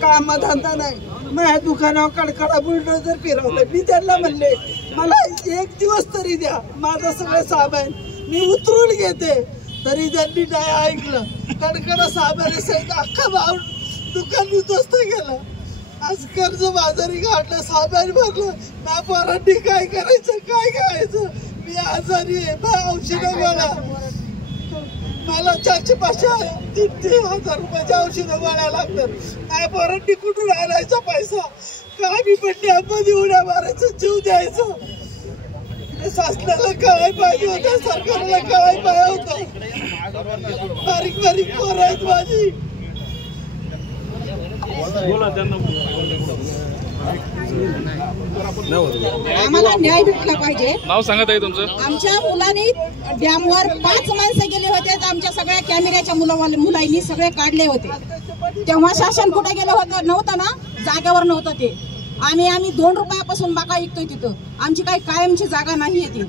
कामधंदा नाही, माझ्या दुकानावर कडकडा बुलडोजर फिरवलं. मी त्यांना म्हणले मला 1 दिवस तरी द्या, माझं सगळं सामान मी उतरून घेते, तरी त्यांनी नाही ऐकलं. कडकडा सामान सहित अख्खा भाव दुकान उद्ध्वस्त केलं. आज कर्ज बाजारी काढलं, सामान भरलं. ना पोरांनी काय करायचं, काय करायचं? मी आजारी आहे, औषधं गोळ्या, मला 400-500 3,000 रुपयाच्या औषधं गोळ्या लागतात. माझ्या पोरांनी कुठून आणायचा पैसा? काय मी पण डॅममध्ये उड्या मारायचं, जीव द्यायचं? शासनाला कळाय पाहिजे होतं, सरकारला कळाय पाहिजे होतं. बारीक बारीक पोरं आहेत माझी. आम्हाला न्याय भेटला पाहिजे. नाव सांगा ताई तुमचं. आमच्या मुलांनी डॅमवर 5 माणसं गेले होते, आमच्या सगळ्या कॅमेऱ्याच्या मुलांनी सगळे काढले होते. तेव्हा शासन कुठे गेलं होतं? नव्हतं ना, जागेवर नव्हतं ते. आम्ही 2 रुपयापासून बाका विकतोय तिथं. आमची काही कायमची जागा नाही आहे ती.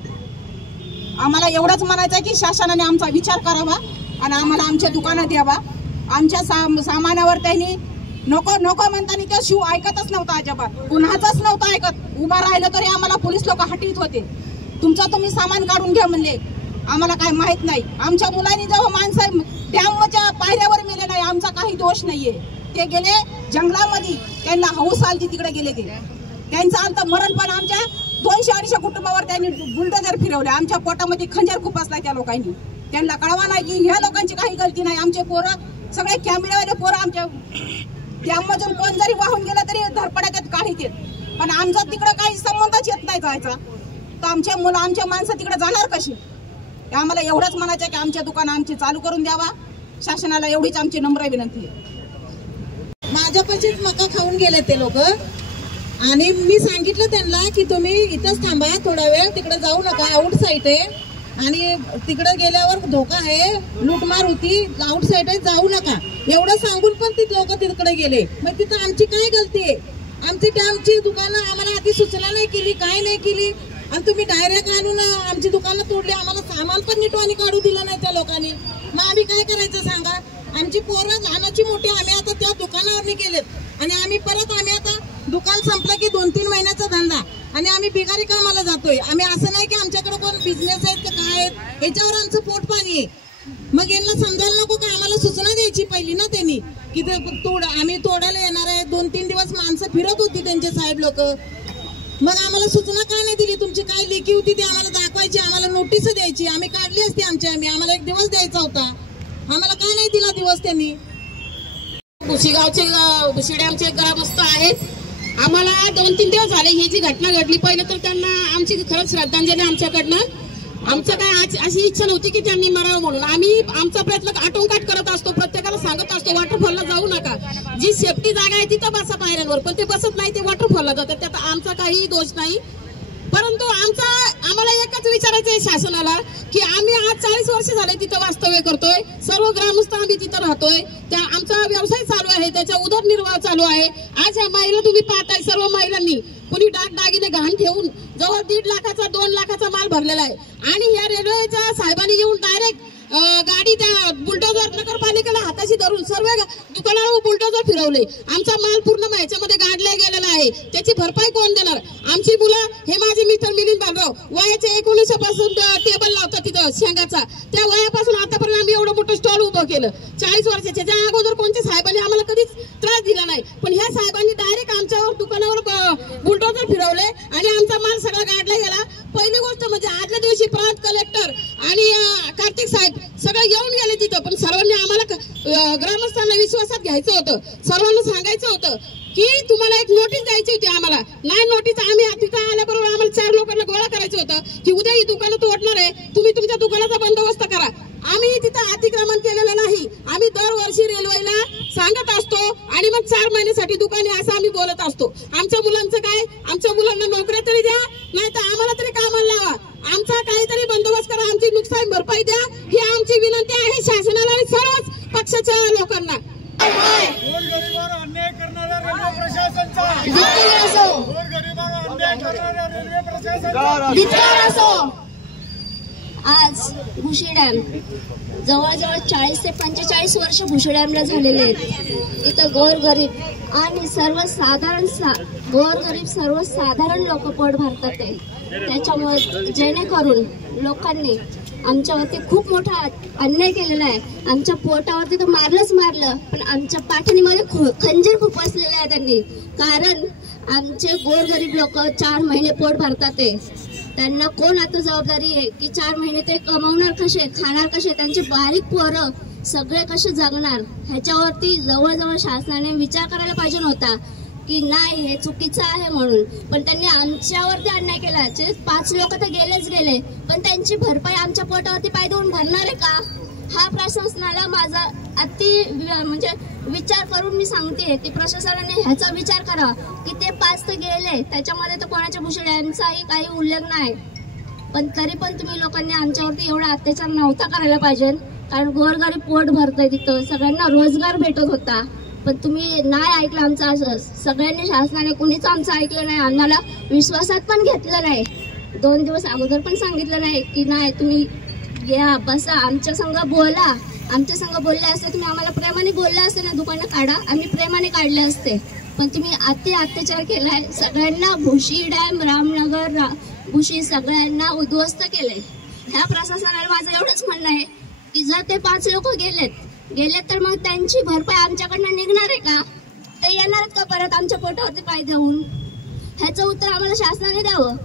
आम्हाला एवढंच म्हणायचं आहे की शासनाने आमचा विचार करावा आणि आम्हाला आमच्या दुकानात द्यावा. आमच्या सामानावर त्यांनी नको नको म्हणताना त्या शिव ऐकतच नव्हता, अजिबात कुणाचंच नव्हतं ऐकत. उभा राहिलं तरी आम्हाला पोलीस लोक हटवीत होते. तुमचं तुम्ही सामान काढून घ्या म्हणले. आम्हाला काय माहित नाही. आमच्या मुलांनी जेव्हा माणसं डॅमच्या पायऱ्यावर मेले नाही, आमचा काही दोष नाहीये. ते गेले जंगलामध्ये, त्यांना हौस आलती, तिकडे गेले ते. त्यांचं आलतं मरण. पण आमच्या 200-250 कुटुंबावर त्यांनी बुलडोजर फिरवले. आमच्या पोटामध्ये खंजर खुपसला त्या लोकांनी. त्यांना कळवा नाही की ह्या लोकांची काही गलती नाही. आमचे पोरं सगळे कॅमेऱ्यावाले पोरं आमच्या डॅममधून कोण जरी वाहून गेला तरी धरपड्यात काढीत येत. पण आमचा तिकडे काही संबंधच येत नाही जायचा. तर आमच्या मुलं आमच्या माणसं तिकडे जाणार कशी? आम्हाला एवढंच म्हणायचं की आमच्या दुकानं आमची चालू करून द्यावा. शासनाला एवढीच आमची नम्र विनंती आहे. माझ्यापाशीच मका खाऊन गेले ते लोक आणि मी सांगितलं त्यांना की तुम्ही इथंच थांबा, थोडा वेळ तिकडे जाऊ नका, आउट साईड आहे आणि तिकडे गेल्यावर धोका आहे, लूटमार होती, आउट साईड आहे, जाऊ नका. एवढं सांगून पण ती लोक तिकडे गेले. मग तिथं आमची काय गलती आहे? आमची डॅमची दुकानं आम्हाला आधी सूचना नाही केली, काय नाही केली आणि तुम्ही डायरेक्ट आणून आमची दुकानं तोडली. आम्हाला सामान पण नीटवानी काढू दिलं नाही त्या लोकांनी. मग आम्ही काय करायचं सांगा? आमची पोरं लहानाची मोठी आम्ही आता त्या दुकानावर गेलेत आणि आम्ही आता दुकान संपलं की 2-3 महिन्याचा धंदा आणि आम्ही बिगारी कामाला जातोय. आम्ही असं नाही की आमच्याकडे कोण बिझनेस आहेत का काय आहेत, याच्यावर आमचं पोट पाणी आहे. मग यांना समजायला नको का? आम्हाला सूचना द्यायची पहिली ना त्यांनी की आम्ही तोडायला येणार आहे. 2-3 दिवस माणसं फिरत होती त्यांचे साहेब लोक. मग आम्हाला सूचना का नाही दिली? तुमची काय लेखी होती ती आम्हाला दाखवायची, आम्हाला नोटीस द्यायची, आम्ही काढली असती आम्हाला 1 दिवस द्यायचा होता. आम्हाला काय नाही दिला दिवस त्यांनी. भुशीगावचे भुशीडॅमचे ग्रामस्थ आहेत. आम्हाला 2-3 दिवस झाले ही जी घटना घडली. पहिलं तर त्यांना आमची खरंच श्रद्धांजली आमच्याकडनं. आमचं काय अशी इच्छा नव्हती की त्यांनी मरावं म्हणून. आम्ही आमचा प्रयत्न आटोकाट करत असतो, प्रत्येकाला सांगत असतो वॉटरफॉलला जाऊ नका, जी सेफ्टी जागा आहे तिथं बसा पायऱ्यांवर. पण ते बसत नाही, ते वॉटरफॉलला जातात. त्यात आमचा काही दोष नाही. परंतु आम्हाला एकच विचारायचं आहे शासनाला की आम्ही आज 40 वर्ष झाले तिथं वास्तव्य करतोय. सर्व ग्रामस्थ आम्ही तिथं राहतोय. त्या आमचा व्यवसाय चालू आहे, त्याचा उदरनिर्वाह चालू आहे. आज ह्या महिला तुम्ही पाहताय, सर्व महिलांनी कुणी दागिने गहाण ठेवून जवळ 1.5 लाखाचा 2 लाखाचा माल भरलेला आहे. आणि या रेल्वेच्या साहेबांनी येऊन डायरेक्ट गाडी त्या बुलडोजर नगरपालिकेला हाताशी धरून सर्व दुकानावर बुलडोजर फिरवले. आमचा माल पूर्ण ह्याच्यामध्ये गाडला गेलेला आहे. त्याची भरपाई कोण देणार? आमची मुलं, हे माझे मित्र मिलिंद बालराव वयाच्या 19 पासून टेबल लावतात तिथं शेंगाचा. त्या वयापासून आतापर्यंत आम्ही एवढं मोठं स्टॉल उभं केलं 40 वर्षाच्या. त्या अगोदर कोणत्या साहेबांनी आम्हाला कधीच त्रास दिला नाही. पण ह्या साहेबांनी डायरेक्ट आमच्यावर दुकानावर बुलडोजर फिरवले आणि आमचा माल सगळा गाडला गेला. पहिली गोष्ट म्हणजे आदल्या दिवशी प्रांत कलेक्टर आणि कार्तिक साहेब सगळे येऊन गेले तिथं. पण सर्वांनी आम्हाला ग्रामस्थांना विश्वासात घ्यायचं होतं, सर्वांना सांगायचं होतं की तुम्हाला एक नोटीस द्यायची होती. आम्हाला नाही नोटीस. आम्ही तिथं आल्याबरोबर आम्हाला 4 लोकांना गोळा करायचं होतं की उद्या ही दुकानं तोडणार आहे, तुम्ही तुमच्या दुकानाचा बंदोबस्त करा. आम्ही तिथं अतिक्रमण केलेलं नाही. आम्ही दरवर्षी रेल्वेला सांगत असतो आणि मग 4 महिन्यासाठी दुकाने असं आम्ही बोलत असतो. आमच्या मुलांचं काय? आमच्या मुलांना नोकऱ्या तरी द्या, नाही तर आम्हाला तरी कामाला लावा. आमचा काहीतरी बंदोबस्त करा, आमची नुकसान भरपाई द्या, ही आमची विनंती आहे शासनाला आणि सर्वच पक्षाच्या लोकांना. गोरगरिबांवर अन्याय करणाऱ्या रेल्वे प्रशासनाचा धिक्कार असो. आज भुशी डॅम जवळजवळ 40 ते 45 वर्ष भुशी डॅमला झालेले आहेत. इथं गोरगरीब आणि सर्वसाधारण लोक पोट भरतात आहे. त्याच्यामुळे जेणेकरून लोकांनी आमच्यावरती खूप मोठा अन्याय केलेला आहे. आमच्या पोटावरती तर मारलं, पण आमच्या पाठीमध्ये खंजीर खुपसलेलं आहे त्यांनी. कारण आमचे गोरगरीब लोक 4 महिने पोट भरतात आहे. त्यांना कोण आता जबाबदारी आहे की 4 महिने ते कमावणार कसे, खाणार कसे, त्यांचे बारीक पोरं सगळे कसे जगणार. ह्याच्यावरती जवळजवळ शासनाने विचार करायला पाहिजे नव्हता की नाही हे चुकीचं आहे म्हणून. पण त्यांनी आमच्यावरती अन्याय केला. 5 लोक तर गेले, पण त्यांची भरपाई आमच्या पोटावरती पाय देऊन भरणार आहे का? हा प्रशासनाला माझा म्हणजे विचार करून मी सांगते की प्रशासनाने ह्याचा विचार करावा की ते 5 तर गेले, त्याच्यामध्ये तर कोणाच्या भुशी डॅमचाही काही उल्लेख नाही. पण तरी पण तुम्ही लोकांनी आमच्यावरती एवढा अत्याचार नव्हता करायला पाहिजे. कारण गोरगरीब पोट भरतंय, तिथं सगळ्यांना रोजगार भेटत होता. पण तुम्ही नाही ऐकलं आमचं. असं सगळ्यांनी शासनाने कुणीच आमचं ऐकलं नाही. आम्हाला विश्वासात पण घेतलं नाही. 2 दिवस अगोदर पण सांगितलं नाही की नाही तुम्ही या बसा आमच्या संग बोला. आमच्या संग बोलले असते, तुम्ही आम्हाला प्रेमाने बोलले असते ना दुकानं काढा, आम्ही प्रेमाने काढले असते. पण तुम्ही अत्याचार केलाय. सगळ्यांना भुशी डॅम, रामनगर, भुशी सगळ्यांना उद्ध्वस्त केलंय. ह्या प्रशासनाला माझं एवढंच म्हणणं आहे की जर ते 5 लोक गेलेत तर मग त्यांची भरपाई आमच्याकडनं निघणार आहे का? ते येणार का परत आमच्या पोटावरती पाय देऊन? ह्याचं उत्तर आम्हाला शासनाने द्यावं.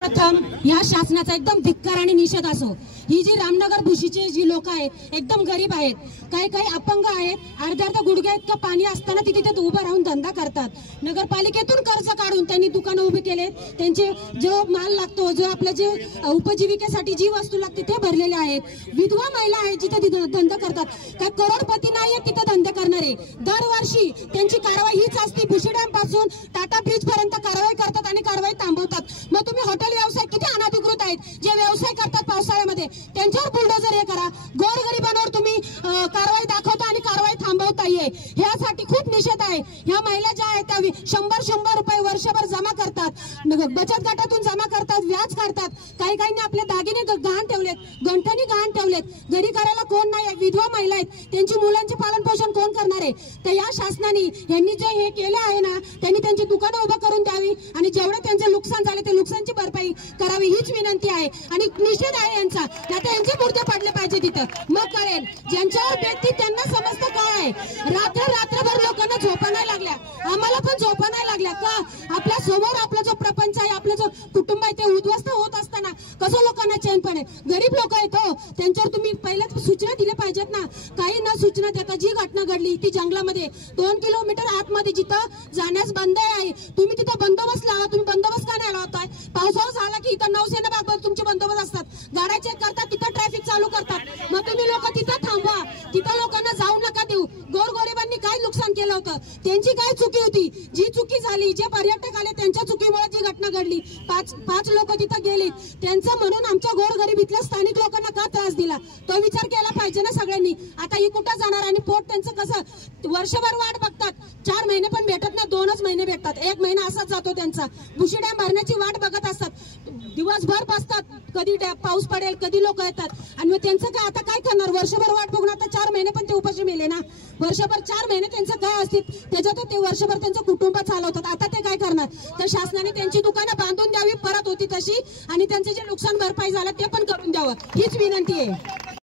प्रथम या शासनाचा एकदम धिक्कार आणि निषेध असो. ही जी रामनगर भुशीचे जी लोक आहेत एकदम गरीब आहेत, काही अपंग आहेत, अर्ध्या गुडघ्या इतकं पाणी असताना तिथे उभं राहून धंदा करतात. नगरपालिकेतून कर्ज काढून त्यांनी दुकानं उभी केलेत. त्यांचे जो माल लागतो, जो आपल्या जे उपजीविकेसाठी जी वस्तू लागते ते भरलेले आहेत. विधवा महिला आहेत जिथे धंदा करतात. काय करोडपती नाही आहेत तिथे धंदे करणारे. दरवर्षी त्यांची कारवाई हीच असते. भुशी डॅम पासून टाटा ब्रिज पर्यंत कारवाई करतात आणि कारवाई थांबवतात. मग तुम्ही हॉटेल व्यवसाय किती अनधिकृत आहेत जे व्यवसाय करतात पावसाळ्यामध्ये, त्यांच्यावर बुलडोजर हे करा. गोरगरिबांवर तुम्ही कारवाई दाखवता आणि कारवाई थांबवता ये. ह्यासाठी खूप निषेध आहे. ह्या महिला ज्या आहेत त्या 100 रुपये वर्षभर जमा करतात, बचत गटातून जमा करतात, व्याज काढतात. काहींनी आपले दागिने गहाण ठेवलेत, गंठणी गहाण ठेवलेत. घरी करायला कोण नाही, विधवा महिला आहेत, त्यांची मुलांचे पालन पोषण कोण करणार आहे? तर या शासनाने यांनी जे हे केले आहे ना, त्यांनी त्यांची दुकानं उभं करून द्यावी आणि जेवढे त्यांचे नुकसान झाले ते नुकसानची भरपाई करावी हीच विनंती आहे आणि निषेध आहे यांचा. आता यांचे मुर्दे पडले पाहिजे तिथं, मग कळेल. ज्यांच्यावर बेतती त्यांना समजतं काय आहे. रात्रभर लोकांना झोपा नाही लागल्या, आम्हाला पण झोपा नाही लागल्या का? आपल्या समोर आपला जो प्रपंच आहे, आपलं जो कुटुंब आहे ते उद्ध्वस्त होत असताना कसं लोकांना चैन पण आहे? गरीब लोक आहेत हो, त्यांच्यावर तुम्ही पहिल्याच सूचना दिल्या पाहिजेत ना. काही न सूचना देता जी घटना घडली ती जंगलामध्ये 2 किलोमीटर आतमध्ये जिथं जाण्यास बंद आहे. तुम्ही तिथं बंदोबस्त लावा. तुम्ही बंदोबस्त का नाही लावताय? पावसाळा झाला की इथं नौसेना बाबत तुमचे बंदोबस्त असतात, गाड्या चेक करतात, तिथं ट्रॅफिक चालू करतात. मग तुम्ही लोक तिथं थांबवा, तिथं लोकांना जाऊ नका देऊ. गोरगरिबांनी काय नुकसान केलं होतं? त्यांची काय चुकी होती? जी चुकी झाली, जे पर्यटक आले त्यांच्या चुकीमुळे जी घटना घडली, 5 लोक तिथं गेली, त्यांचा म्हणून आमच्या गोरगरिबीतल्या स्थानिक लोकांना का त्रास दिला तो विचार केला पाहिजे ना सगळ्यांनी. आता ही कुठं जाणार आणि पोट त्यांचं कसं? वर्षभर वाट बघतात, 4 महिने पण भेटत नाही, 2च महिने भेटतात, 1 महिना असाच जातो त्यांचा. भुशी डॅम भरण्याची वाट बघत असतात, दिवसभर बसतात, कधी पाऊस पडेल, कधी लोक येतात. आणि मग त्यांचं काय आता काय करणार? वर्षभर वाट बघून आता 4 महिने पण ते उपाशी मेले ना. वर्षभर 4 महिने त्यांचं काय असतील त्याच्यात ते वर्षभर त्यांचं कुटुंब चालवतात. आता ते काय करणार? तर शासनाने त्यांची दुकानं बांधून द्यावी परत होती तशी आणि त्यांचे जे नुकसान भरपाई झालं ते पण करून द्यावं हीच विनंती आहे.